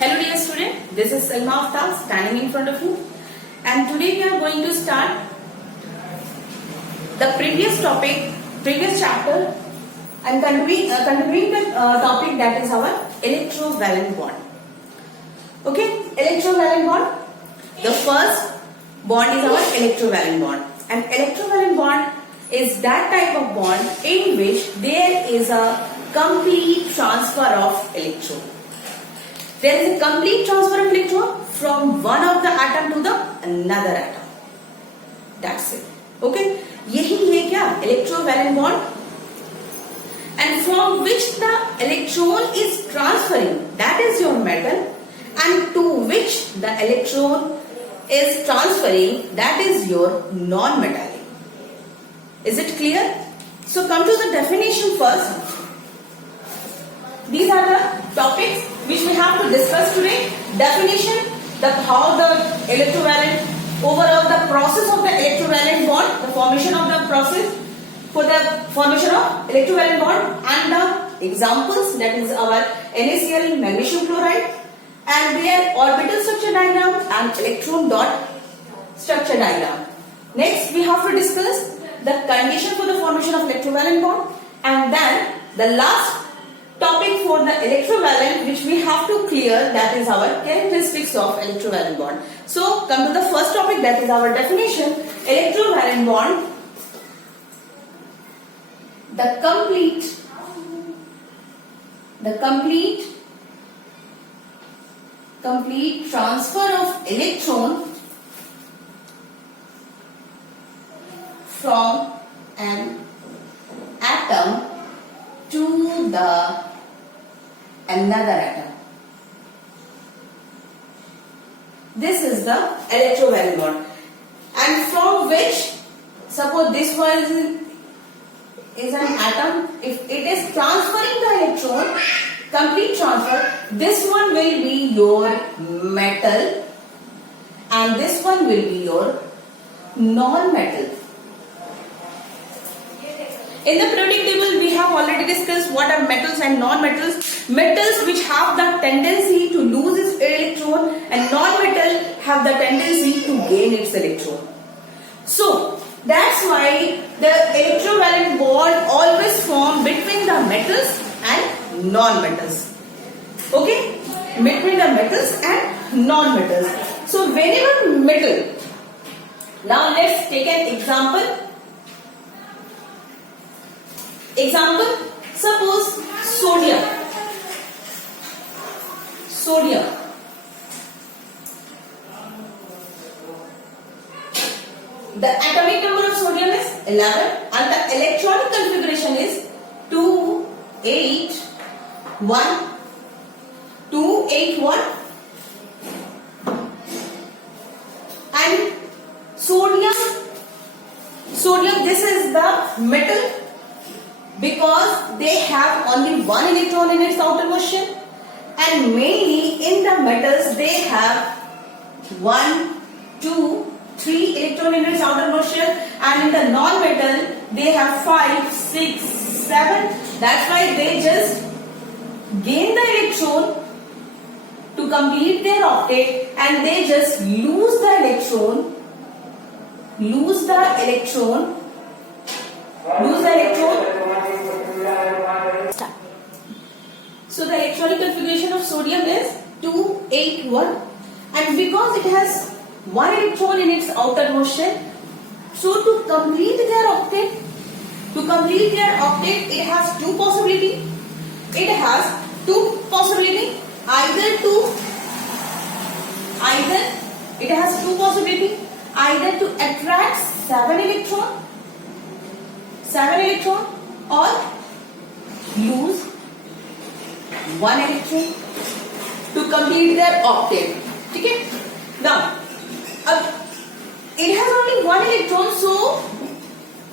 Hello dear student, this is Salma Aftab standing in front of you, and today we are going to start the previous chapter, and continuing the topic, that is our electrovalent bond. Okay, electrovalent bond. The first bond is our electrovalent bond, and electrovalent bond is that type of bond in which there is a complete transfer of electron. There is a complete transfer of electron from one of the atom to the another atom. That's it. Okay. यही है क्या electrovalent bond, and from which the electron is transferring, that is your metal, and to which the electron is transferring, that is your non-metallic. Is it clear? So come to the definition first. These are the topics which we have to discuss today. Definition, how the electrovalent, overall the process of the electrovalent bond, the formation of the process for the formation of electrovalent bond, and the examples, that is our NaCl, magnesium chloride, and their orbital structure diagram and electron dot structure diagram. Next we have to discuss the condition for the formation of electrovalent bond, and then the last topic for the electrovalent which we have to clear, that is our characteristics of electrovalent bond. So come to the first topic, that is our definition. Electrovalent bond, the complete transfer of electron from an atom to the another atom. This is the electrovalent bond, and from which, suppose this one is an atom, if it is transferring the electron, complete transfer, this one will be your metal and this one will be your non-metal. In the periodic table, we have already discussed what are metals and non-metals. Metals which have the tendency to lose its electron, and non-metal have the tendency to gain its electron. So that's why the electrovalent bond always form between the metals and non-metals. Okay, between the metals and non-metals. So whenever metal, now let's take an example. Suppose sodium. The atomic number of sodium is 11 and the electronic configuration is 281. And sodium, this is the metal, because they have only one electron in its outermost shell, and mainly in the metals they have 1, 2, 3 electron in its outermost shell, and in the non-metal they have 5, 6, 7. That's why they just gain the electron to complete their octet, and they just lose the electron. So the electronic configuration of sodium is 281, and because it has one electron in its outermost shell, so to complete their octet, it has two possibilities. Either to attract 7 electron or lose 1 electron to complete their octet. Okay? Now, it has only 1 electron, so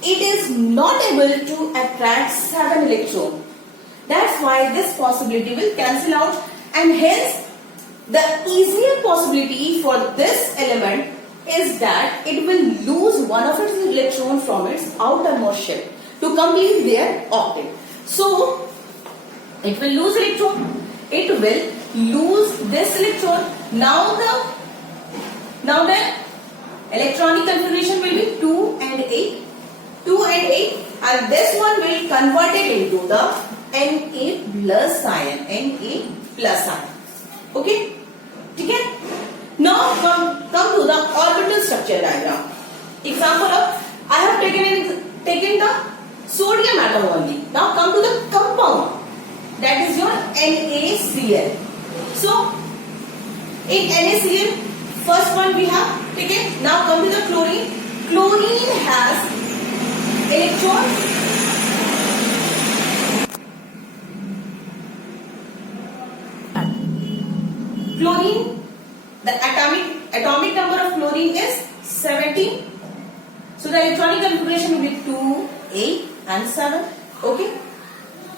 it is not able to attract 7 electron. That's why this possibility will cancel out, and hence the easier possibility for this element is that it will lose one of its electrons from its outermost shell to complete their octet. So it will lose electron, it will lose this electron. Now the electronic configuration will be 2 and 8, 2 and 8, and this one will convert it into the Na plus ion, Na plus ion. Okay, okay. Now come to the orbital structure diagram. Example of, I have taken the sodium atom only. Now come to the compound, that is your NaCl. So in NaCl, first one we have taken. Now come to the chlorine. Chlorine has electron. Chlorine, the atomic number of chlorine is 17. So the electronic configuration will be 2, 8 and 7. Okay.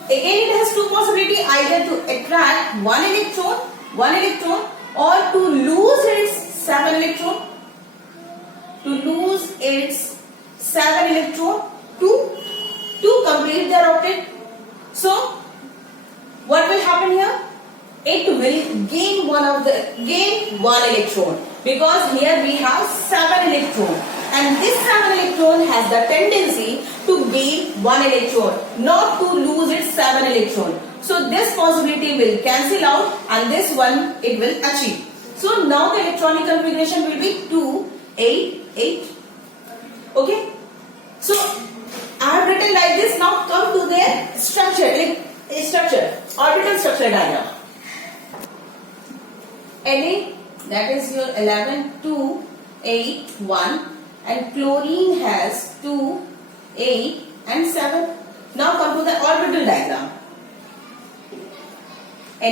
Again it has two possibilities, either to attract one electron or to lose its 7 electron. To lose its 7 electron to complete their octet. So what will happen here? It will gain one electron, because here we have 7 electron, and this 7 electron has the tendency to gain 1 electron, not to lose its 7 electron. So this possibility will cancel out, and this one it will achieve. So now the electronic configuration will be 2, 8, 8. Okay. So I have written like this. Now come to their structure, orbital structure diagram. Na, that is your 11, 2, 8, 1, and chlorine has 2, 8 and 7. Now come to the orbital diagram. Na,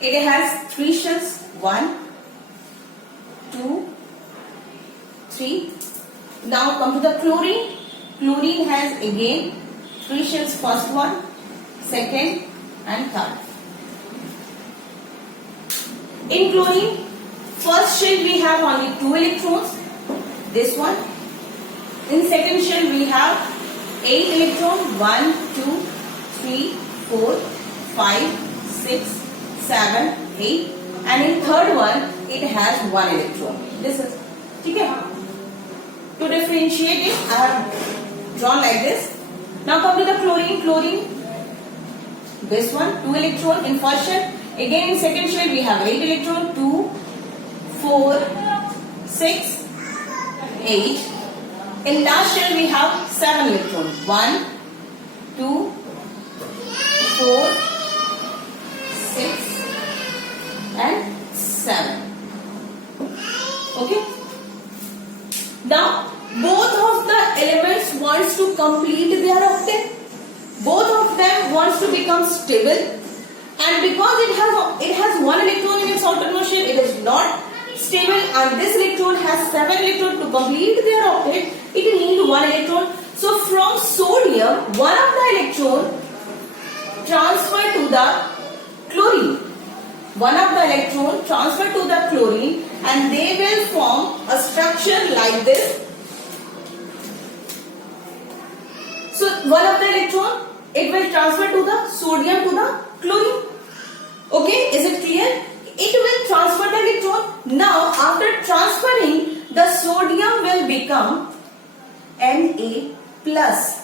it has 3 shells, 1, 2, 3. Now come to the chlorine. Chlorine has again 3 shells, first one, second and third. In chlorine, first shell we have only 2 electrons, this one. In second shell we have 8 electrons, 1, 2, 3, 4, 5, 6, 7, 8, and in third one it has 1 electron. This is okay. To differentiate it, I have drawn like this. Now come to the chlorine. Chlorine, this one, 2 electron in first shell. Again in second shell we have 8 electron, 2, 4, 6, 8. In last shell we have 7 electrons, 1, 2, 4, 6 and 7. Okay. Now both of the elements wants to complete their octet. Both of them wants to become stable. And because it has 1 electron in its outermost shell, it is not stable, and this electron has 7 electrons to complete their octet. It needs 1 electron. So from sodium, one of the electron transfer to the chlorine. One of the electron transfer to the chlorine, and they will form a structure like this. So one of the electron, it will transfer to the sodium to the chlorine. Okay, is it clear? It will transfer the electron. Now after transferring, the sodium will become Na plus.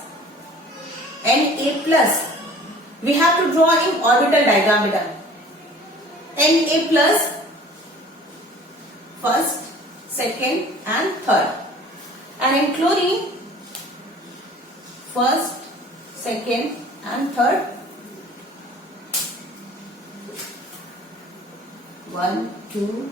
Na plus. We have to draw in orbital diagram. Na plus, first, second and third. And in chlorine, first, second and third. 1, 2,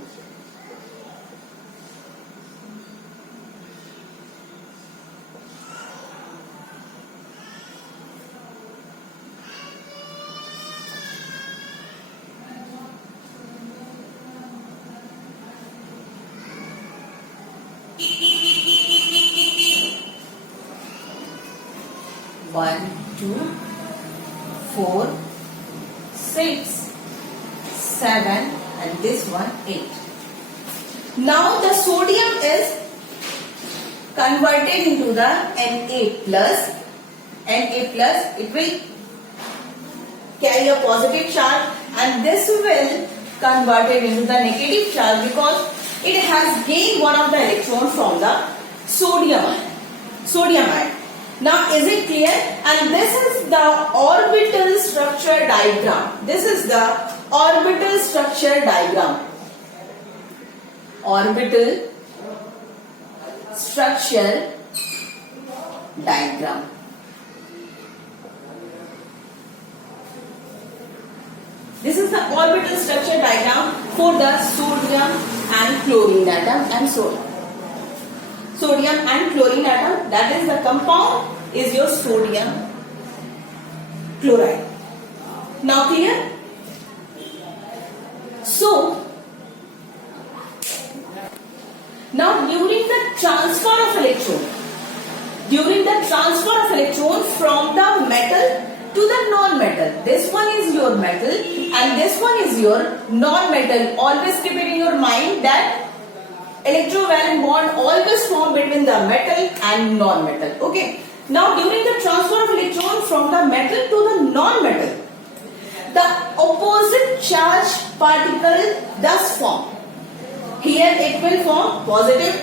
1, 2, 4, 6, 7 and this one 8. Now the sodium is converted into the Na plus. It will carry a positive charge, and this will convert it into the negative charge because it has gained one of the electrons from the sodium ion. Now is it clear? And this is the orbital structure diagram. This is the orbital structure diagram. Orbital structure diagram. This is the orbital structure diagram for the sodium and chlorine atom and so on. Sodium and chlorine atom, that is the compound is your sodium chloride. Now clear? So, now during the transfer of electron from the metal to the non-metal, this one is your metal and this one is your non-metal. Always keep it in your mind that electrovalent bond always form between the metal and non-metal. Okay. Now during the transfer of electron from the metal to the non-metal, the opposite charge particle thus form. Here it will form positive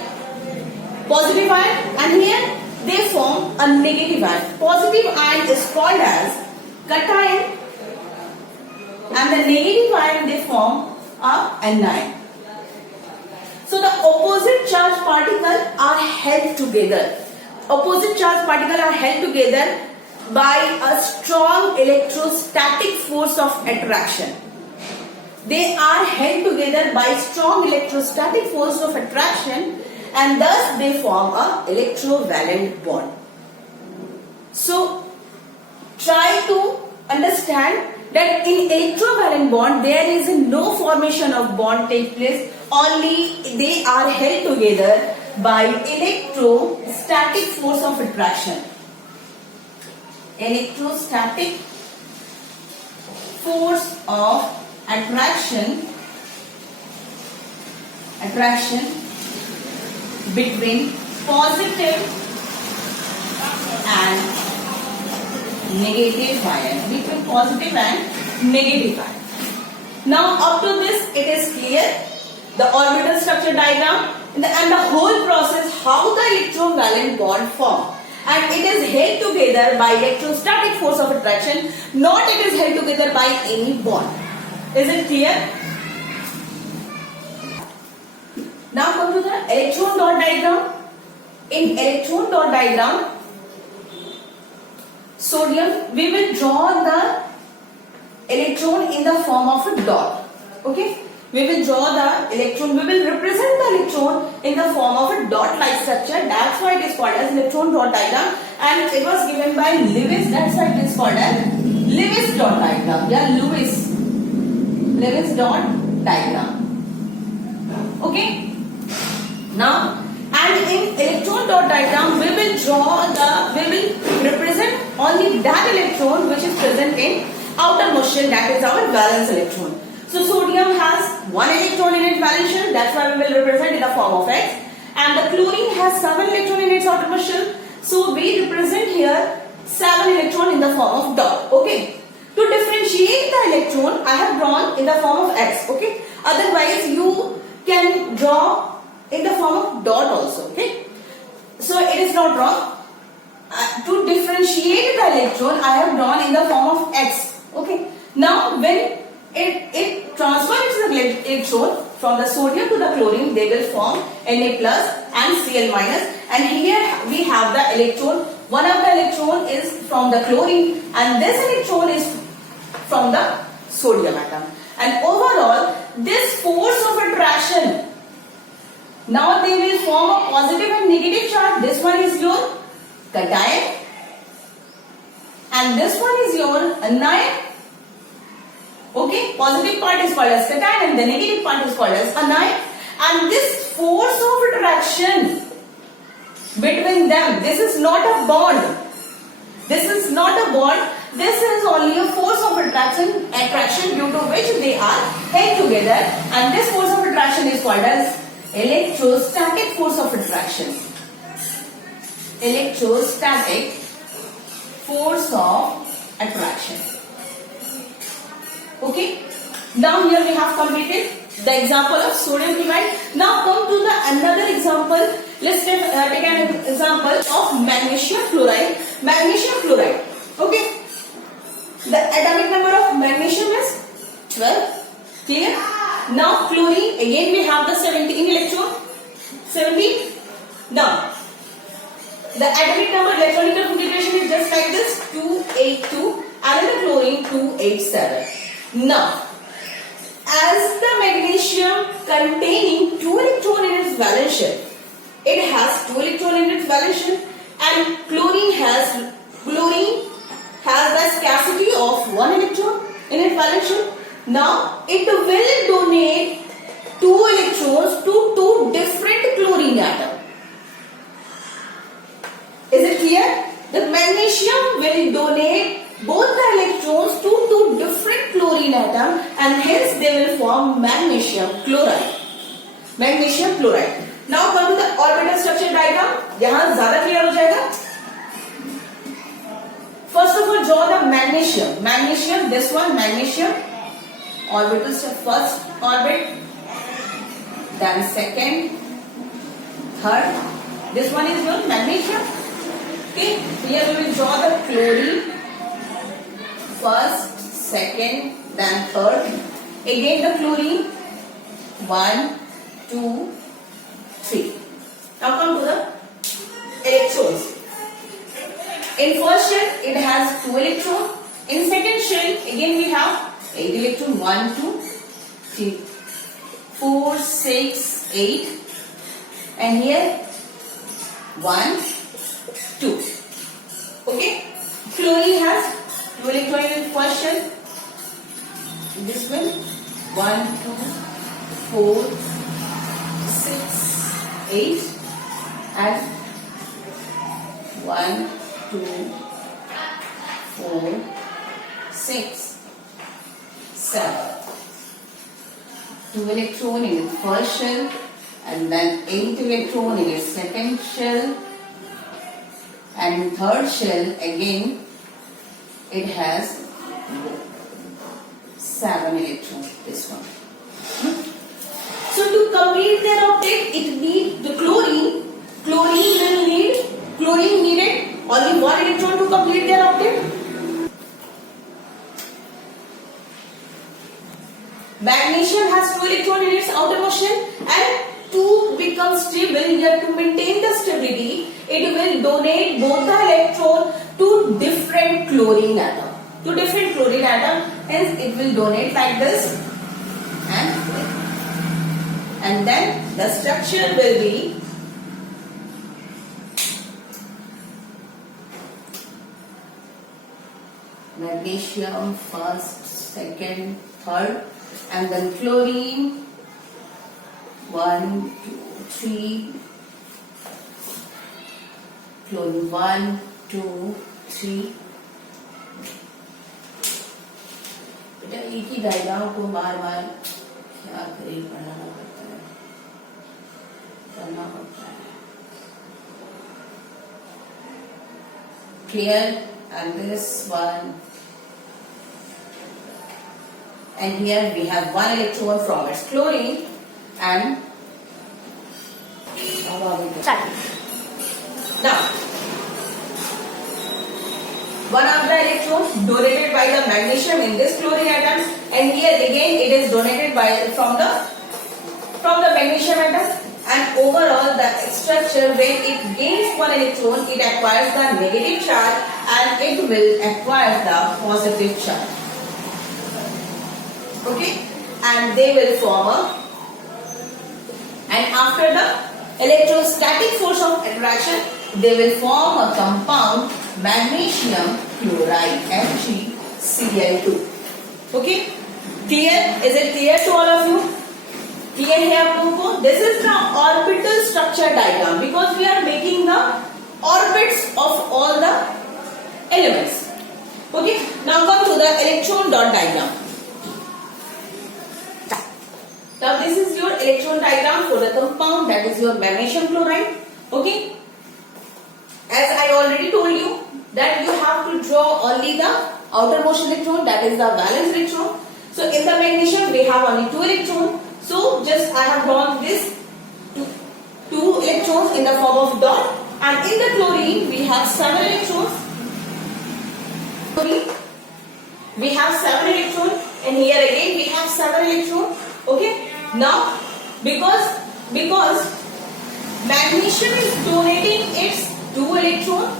ion, and here they form a negative ion. Positive ion is called as cation, and the negative ion they form a anion. So the opposite charge particles are held together. Opposite charge particles are held together by a strong electrostatic force of attraction. They are held together by strong electrostatic force of attraction, and thus they form a electrovalent bond. So try to understand that in electrovalent bond there is no formation of bond take place, only they are held together by electrostatic force of attraction. Electrostatic force of attraction between positive and negative ion. Now up to this it is clear, the orbital structure diagram and the whole process how the electron valent bond form, and it is held together by electrostatic force of attraction, not it is held together by any bond. Is it clear? Now come to the electron dot diagram. In electron dot diagram, sodium, we will draw the electron in the form of a dot. Okay? We will draw the electron, we will represent the electron in the form of a dot-like structure. That's why it is called as electron dot diagram, and it was given by Lewis. That's why it is called as Lewis dot diagram. Yeah, Lewis dot diagram. Okay? Now, and in electron dot diagram, we will represent only that electron which is present in outermost shell, that is our valence electron. So sodium has one electron in its valence shell, that's why we will represent in the form of X. And the chlorine has 7 electrons in its outermost shell, so we represent here 7 electrons in the form of dot. Okay. To differentiate the electron, I have drawn in the form of X. Okay. Otherwise, you can draw in the form of dot also. Okay. So it is not wrong. To differentiate the electron, I have drawn in the form of X. Okay. Now when it transfers the electron from the sodium to the chlorine, they will form Na plus and Cl minus, and here we have the electron. One of the electron is from the chlorine and this electron is from the sodium atom, and overall this force of attraction, now they will form a positive and negative charge. This one is your cation and this one is your anion. Okay, positive part is called as cation and the negative part is called as anion, and this force of attraction between them, this is not a bond. This is not a bond. This is only a force of attraction due to which they are held together, and this force of attraction is called as electrostatic force of attraction. Electrostatic force of attraction. Okay. Now here we have completed the example of sodium chloride. Now come to the another example. Let's take an example of magnesium chloride. Magnesium chloride. Okay. The atomic number of magnesium is 12. Clear? Now chlorine, again we have the 17 electron. 17. Now the atomic number electronic configuration is just like this, 282, and the chlorine 287. Now as the magnesium containing 2 electrons in its valence shell, it has 2 electrons in its valence shell, and chlorine has the scarcity of 1 electron in its valence shell. Now it will donate 2 electrons to 2 different chlorine atoms. Is it clear? The magnesium will donate both the electrons to 2 different chlorine atoms, and hence they will form magnesium chloride. Magnesium chloride. Now come to the orbital structure diagram. यहाँ ज़्यादा clear हो जाएगा. First of all, draw the magnesium. Magnesium, this one, magnesium. Orbital structure, first orbit, then second, third. This one is your magnesium. Okay, here we will draw the chlorine. First, second, then third. Again the chlorine. 1, 2, 3. Now come to the electrons. In first shell, it has 2 electrons. In second shell, again we have 8 electrons. 1, 2, 3, 4, 6, 8. And here 1, 2. Okay. Chlorine has 2 electrons in first shell. This one 1, 2, 4, 6, 8, and 1, 2, 4, 6, 7. 2 electrons in its first shell, and then 8 electrons in its second shell, and in third shell again it has 7 electrons. This one. So to complete their octet, it needs the chlorine. Chlorine needed only 1 electron to complete their octet. Magnesium has 2 electrons in its outermost shell, and to become stable, yet to maintain the stability, it will donate both the electron to different chlorine atoms. Hence it will donate like this, and then the structure will be magnesium first, second, third, and then chlorine 1, 2, 3, chlorine 1, 2, 3. बेटा एक ही diagram को बार बार क्या करें, पढ़ाना पड़ता है, करना पड़ता है. Clear? And this one, and here we have 1 electron from its chlorine, and now 1 of the electrons donated by the magnesium in this chlorine atoms, and here again it is donated by from the magnesium atom, and overall the structure, when it gains 1 electron, it acquires the negative charge and it will acquire the positive charge. Okay, and they will form and after the electrostatic force of attraction, they will form a compound magnesium chloride, MgCl2. Okay, clear? Is it clear to all of you? Clear है आप लोगों को? This is the orbital structure diagram, because we are making the orbits of all the elements. Okay, now come to the electron dot diagram. Now this is your electron diagram for the compound, that is your magnesium chloride. Okay, as I already told you that you have to draw only the outermost electron, that is the valence electron. So So in the magnesium we have only 2 electrons. So just I have drawn this two electrons in the form of dot, and in the chlorine we have 7 electrons. We have 7 electrons, and here again we have 7 electrons. Okay. Now because magnesium is donating its 2 electrons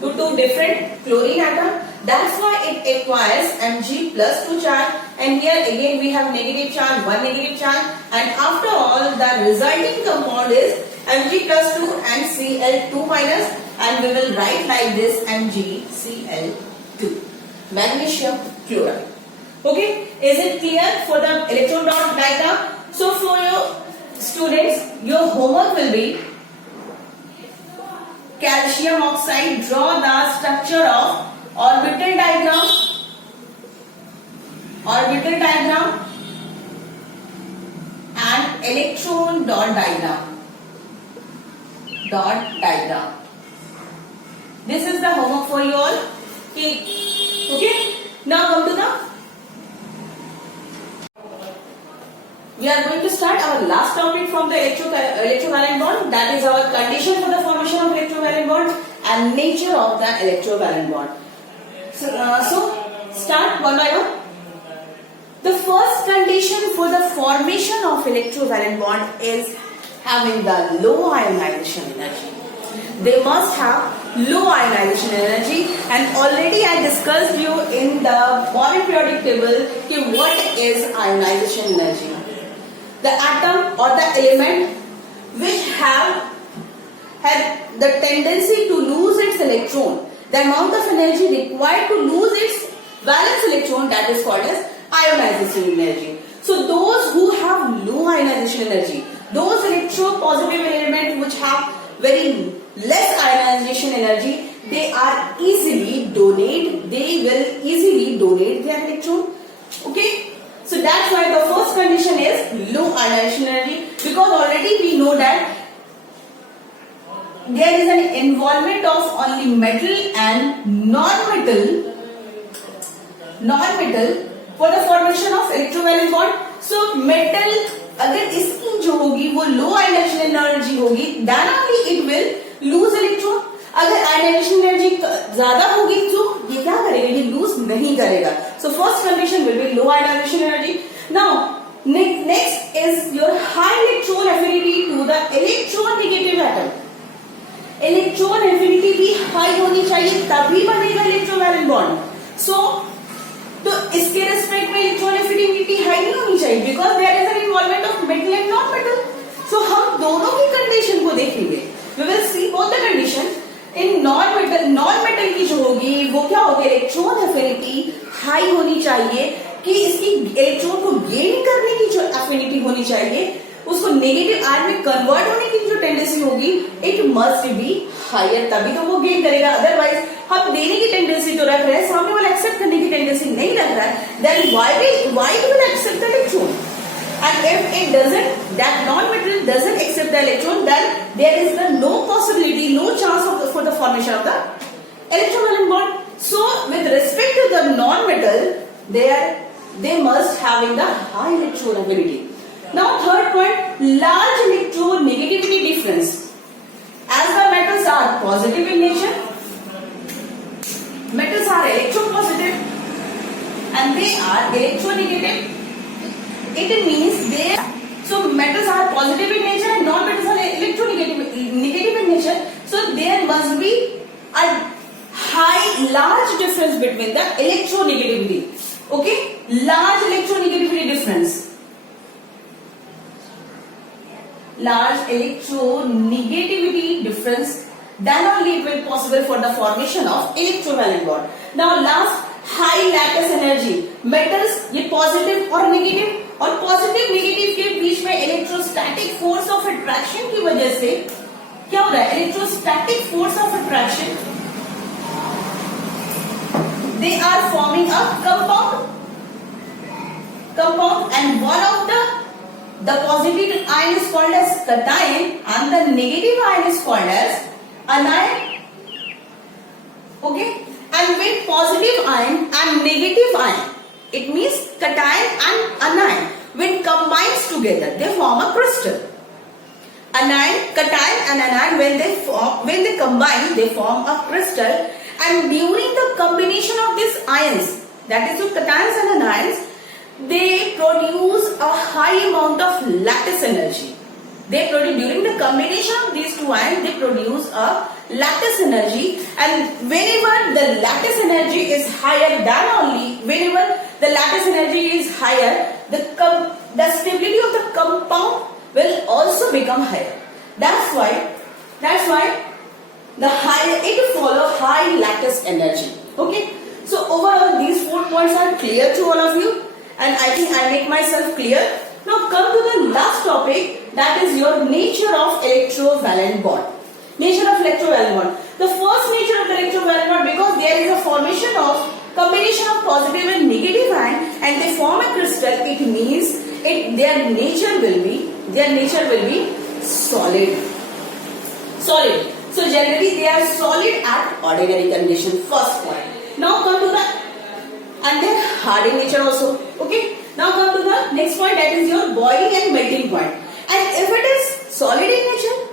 to 2 different chlorine atoms, that's why it acquires Mg plus 2 charge, and here again we have negative charge, 1 negative charge, and after all the resulting compound is Mg plus 2 and Cl2 minus, and we will write like this MgCl2, magnesium chloride. Okay, is it clear for the electron dot diagram? So for your students, your homework will be calcium oxide, draw the structure of orbital diagram and electron dot diagram. This is the homework for you all. Okay, now come to the, we are going to start our last topic from the electrovalent bond, that is our condition for the formation of electrovalent bond and nature of the electrovalent bond. So start one by one. The first condition for the formation of electrovalent bond is having the low ionization energy. They must have low ionization energy, and already I discussed you in the Bohr periodic table what is ionization energy. The atom or the element which have the tendency to lose its electron, the amount of energy required to lose its valence electron, that is called as ionization energy. So those who have low ionization energy, those electropositive elements which have very less ionization energy, they will easily donate their electron. Okay. So that's why the first condition is low ionization energy, because already we know that there is an involvement of only metal and non-metal for the formation of electrovalent bond. So metal अगर इसकी जो होगी वो low ionization energy होगी, then only it will lose electron. अगर ionization energy ज्यादा होगी तो ये क्या करेगा, ये lose नहीं करेगा. So first condition will be low ionization energy. Now next is your high electron affinity to the electronegative atom. Electron affinity भी हाई होनी चाहिए तभी बनेगा इलेक्ट्रोवैलेंट बॉन्ड. तो इसके रिस्पेक्ट में इलेक्ट्रॉन एफिनिटी हाई नहीं होनी चाहिए, because there is an involvement of metal and non metal. So हम दोनों की कंडीशन को देखेंगे. We will see both the condition. इन नॉन मेटल की जो होगी वो क्या होगी, इलेक्ट्रॉन एफिनिटी हाई होनी चाहिए कि इसकी इलेक्ट्रॉन को गेन करने की जो एफिनिटी होनी चाहिए, उसको नेगेटिव आयन में कन्वर्ट होने की जो टेंडेंसी होगी, इट मस्ट बी हायर, तभी तो वो गेन करेगा. अदरवाइज हम देने की टेंडेंसी जो रख रहे हैं, सामने वाला एक्सेप्ट करने की टेंडेंसी नहीं रख रहा है, then why will accept the electron. And if it doesn't, that non-metal doesn't accept the electron, then there is no possibility, no chance for the formation of the electrovalent bond. So with respect to the non-metal, they must having the high electron affinity. Now third point, large electronegativity difference. As the metals are positive in nature, metals are electropositive and they are electronegative. It means so metals are positive in nature and non-metals are electronegative in nature. So there must be a large difference between the electronegativity. Okay, large electronegativity difference. Large electronegativity difference, then only it will possible for the formation of electrovalent bond. Now last, high lattice energy. Metals ये positive और negative, और positive negative के बीच में electrostatic force of attraction की वजह से क्या हो रहा है, electrostatic force of attraction, they are forming a compound and one of the positive ion is called as cation and the negative ion is called as anion. Okay, and with positive ion and negative ion, It means cation and anion when combines together they form a crystal. Anion, cation and anion when they combine they form a crystal, and during the combination of these ions, that is your cations and anions, they produce a high amount of lattice energy. During the combination of these two ions, they produce a lattice energy, and whenever the lattice energy is higher the stability of the compound will also become higher. That's why the higher it follow high lattice energy. Okay. So overall these 4 points are clear to all of you, and I think I make myself clear. Now come to the last topic, that is your nature of electrovalent bond. Nature of electrovalent bond. The first nature of the electrovalent bond, because there is a formation of combination of positive and negative ion and they form a crystal, it means their nature will be solid. So generally they are solid at ordinary condition. First point. Now come to their hardening nature also. Okay. Now come to the next point, that is your boiling and melting point. And if it is solid in nature,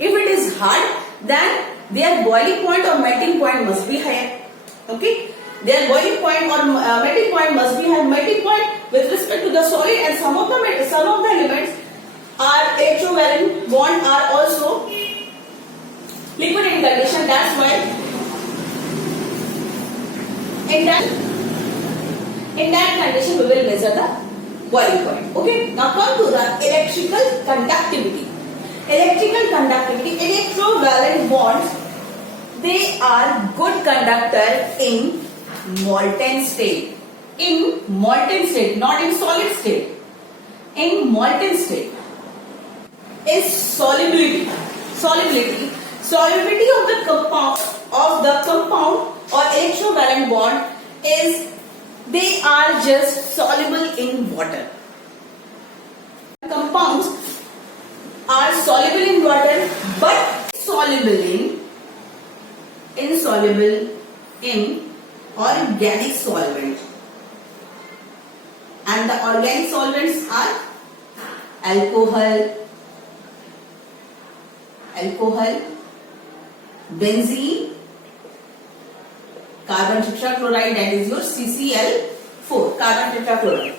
if it is hard, then their boiling point or melting point must be higher. Okay. Their boiling point or melting point must be higher. Melting point with respect to the solid, and some of the elements are electrovalent bond are also liquid in condition. That's why in that condition we will measure the boiling point. Okay. Now come to the electrical conductivity. Electrovalent bonds, they are good conductor in molten state. Not in solid state. In molten state is solubility of the compound or electrovalent bond is they are just soluble in water. Compounds are soluble in water but insoluble in organic solvent. And the organic solvents are alcohol, benzene, carbon tetrachloride, that is your CCl4, carbon tetrachloride.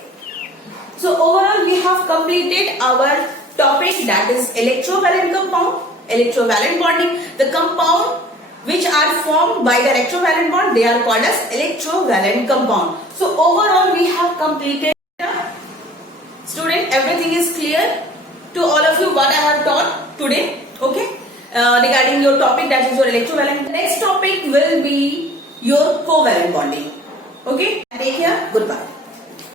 So overall we have completed our topic, that is electrovalent compound, electrovalent bonding. The compound which are formed by the electrovalent bond, they are called as electrovalent compound. So overall we have completed. Student, everything is clear to all of you what I have taught today. Okay. Regarding your topic, that is your electrovalent. The next topic will be your covalent bonding. Okay. Take care. Goodbye.